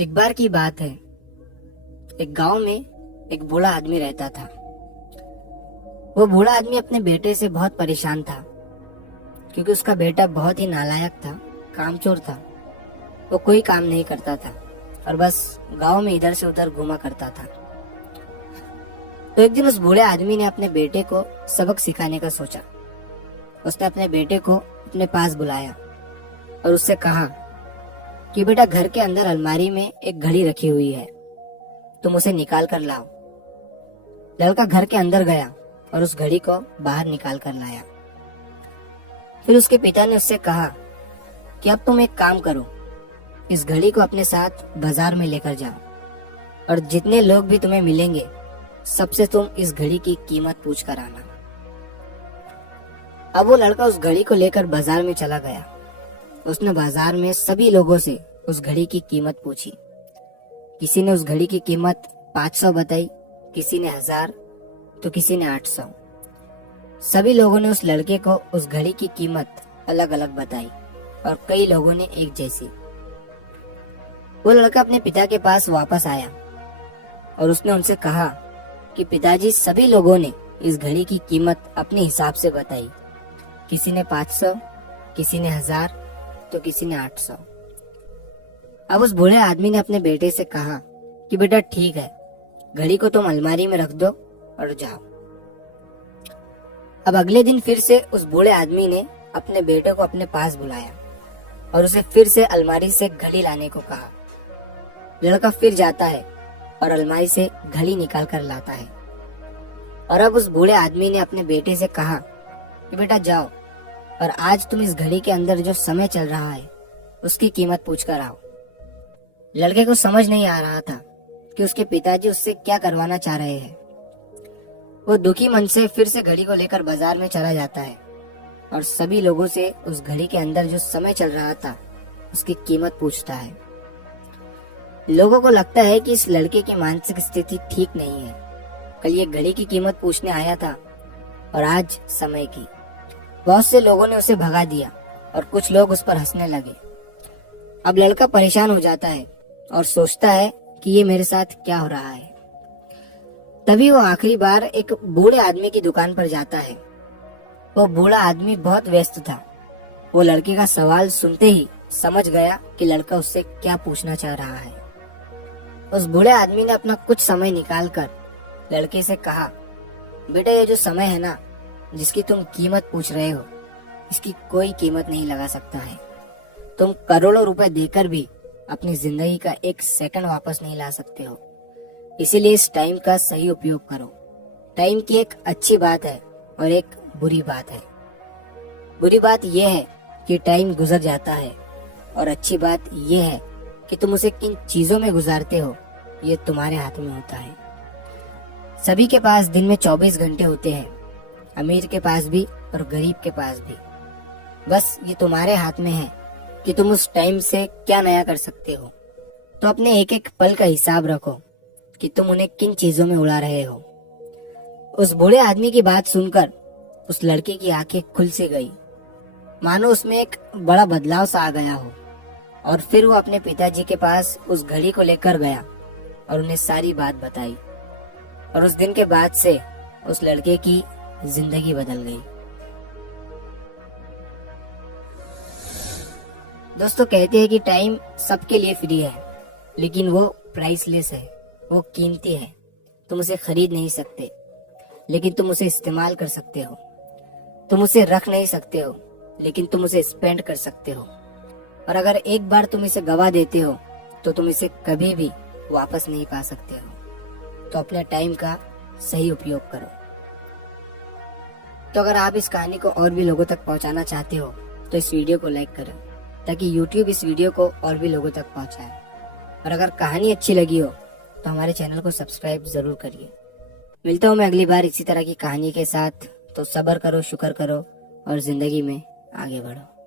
एक बार की बात है। एक गांव में एक बूढ़ा आदमी रहता था। वो बूढ़ा आदमी अपने बेटे से बहुत परेशान था, क्योंकि उसका बेटा बहुत ही नालायक था, कामचोर था। वो कोई काम नहीं करता था और बस गांव में इधर से उधर घूमा करता था। तो एक दिन उस बूढ़े आदमी ने अपने बेटे को सबक सिखाने का सोचा। उसने अपने बेटे को अपने पास बुलाया और उससे कहा कि बेटा, घर के अंदर अलमारी में एक घड़ी रखी हुई है, तुम उसे निकाल कर लाओ। लड़का घर के अंदर गया और उस घड़ी को बाहर निकाल कर लाया। फिर उसके पिता ने उससे कहा कि अब तुम एक काम करो, इस घड़ी को अपने साथ बाजार में लेकर जाओ और जितने लोग भी तुम्हें मिलेंगे सबसे तुम इस घड़ी की कीमत पूछ कर आना। अब वो लड़का उस घड़ी को लेकर बाजार में चला गया। उसने बाजार में सभी लोगों से उस घड़ी की कीमत पूछी। किसी ने उस घड़ी की कीमत 500 बताई, किसी ने 1000, तो किसी ने 800। सभी लोगों ने उस लड़के को उस घड़ी की कीमत अलग अलग बताई और कई लोगों ने एक जैसी। वो लड़का अपने पिता के पास वापस आया और उसने उनसे कहा कि पिताजी, सभी लोगों ने इस घड़ी की कीमत अपने हिसाब से बताई। किसी ने 500, किसी ने 1000, तो किसी ने 800। अब उस बूढ़े आदमी ने अपने बेटे से कहा कि बेटा ठीक है, घड़ी को तुम अलमारी में रख दो और जाओ। अब अगले दिन फिर से उस बूढ़े आदमी ने अपने बेटे को अपने पास बुलाया और उसे फिर से अलमारी से घड़ी लाने को कहा। लड़का फिर जाता है और अलमारी से घड़ी निकाल कर लाता है। और अब उस बूढ़े आदमी ने अपने बेटे से कहा कि बेटा जाओ और आज तुम इस घड़ी के अंदर जो समय चल रहा है उसकी कीमत पूछ कर आओ। लड़के को समझ नहीं आ रहा था कि उसके पिताजी उससे क्या करवाना चाह रहे हैं। वो दुखी मन से फिर से घड़ी को लेकर बाजार में चला जाता है और सभी लोगों से उस घड़ी के अंदर जो समय चल रहा था उसकी कीमत पूछता है। लोगों को लगता है कि इस लड़के की मानसिक स्थिति ठीक नहीं है। कल ये घड़ी की कीमत पूछने आया था और आज समय की। बहुत से लोगों ने उसे भगा दिया और कुछ लोग उस पर हंसने लगे। अब लड़का परेशान हो जाता है और सोचता है कि ये मेरे साथ क्या हो रहा है। तभी वो आखिरी बार एक बूढ़े आदमी की दुकान पर जाता है। वो बूढ़ा आदमी बहुत व्यस्त था। वो लड़के का सवाल सुनते ही समझ गया कि लड़का उससे क्या पूछना चाह रहा है। उस बूढ़े आदमी ने अपना कुछ समय निकालकर लड़के से कहा, बेटा, ये जो समय है ना, जिसकी तुम कीमत पूछ रहे हो, इसकी कोई कीमत नहीं लगा सकता है। तुम करोड़ों रुपए देकर भी अपनी जिंदगी का एक सेकंड वापस नहीं ला सकते हो। इसीलिए इस टाइम का सही उपयोग करो। टाइम की एक अच्छी बात है और एक बुरी बात है। बुरी बात यह है कि टाइम गुजर जाता है और अच्छी बात यह है कि तुम उसे किन चीजों में गुजारते हो, ये तुम्हारे हाथ में होता है। सभी के पास दिन में 24 घंटे होते हैं, अमीर के पास भी और गरीब के पास भी। बस ये तुम्हारे हाथ में है कि तुम उस टाइम से क्या नया कर सकते हो। तो अपने एक एक पल का हिसाब रखो कि तुम उन्हें किन चीजों में उड़ा रहे हो। उस बूढ़े आदमी की बात सुनकर उस लड़के की आंखें खुल सी गई, मानो उसमें एक बड़ा बदलाव सा आ गया हो। और फिर वो अपने पिताजी के पास उस घड़ी को लेकर गया और उन्हें सारी बात बताई। और उस दिन के बाद से उस लड़के की जिंदगी बदल गई। दोस्तों, कहते हैं कि टाइम सबके लिए फ्री है, लेकिन वो प्राइसलेस है, वो कीमती है। तुम उसे खरीद नहीं सकते, लेकिन तुम उसे इस्तेमाल कर सकते हो। तुम उसे रख नहीं सकते हो, लेकिन तुम उसे स्पेंड कर सकते हो। और अगर एक बार तुम इसे गवा देते हो तो तुम इसे कभी भी वापस नहीं पा सकते हो। तो अपने टाइम का सही उपयोग करो। तो अगर आप इस कहानी को और भी लोगों तक पहुंचाना चाहते हो तो इस वीडियो को लाइक करें, ताकि YouTube इस वीडियो को और भी लोगों तक पहुंचाए। और अगर कहानी अच्छी लगी हो तो हमारे चैनल को सब्सक्राइब जरूर करिए। मिलता हूँ मैं अगली बार इसी तरह की कहानी के साथ। तो सब्र करो, शुक्र करो और जिंदगी में आगे बढ़ो।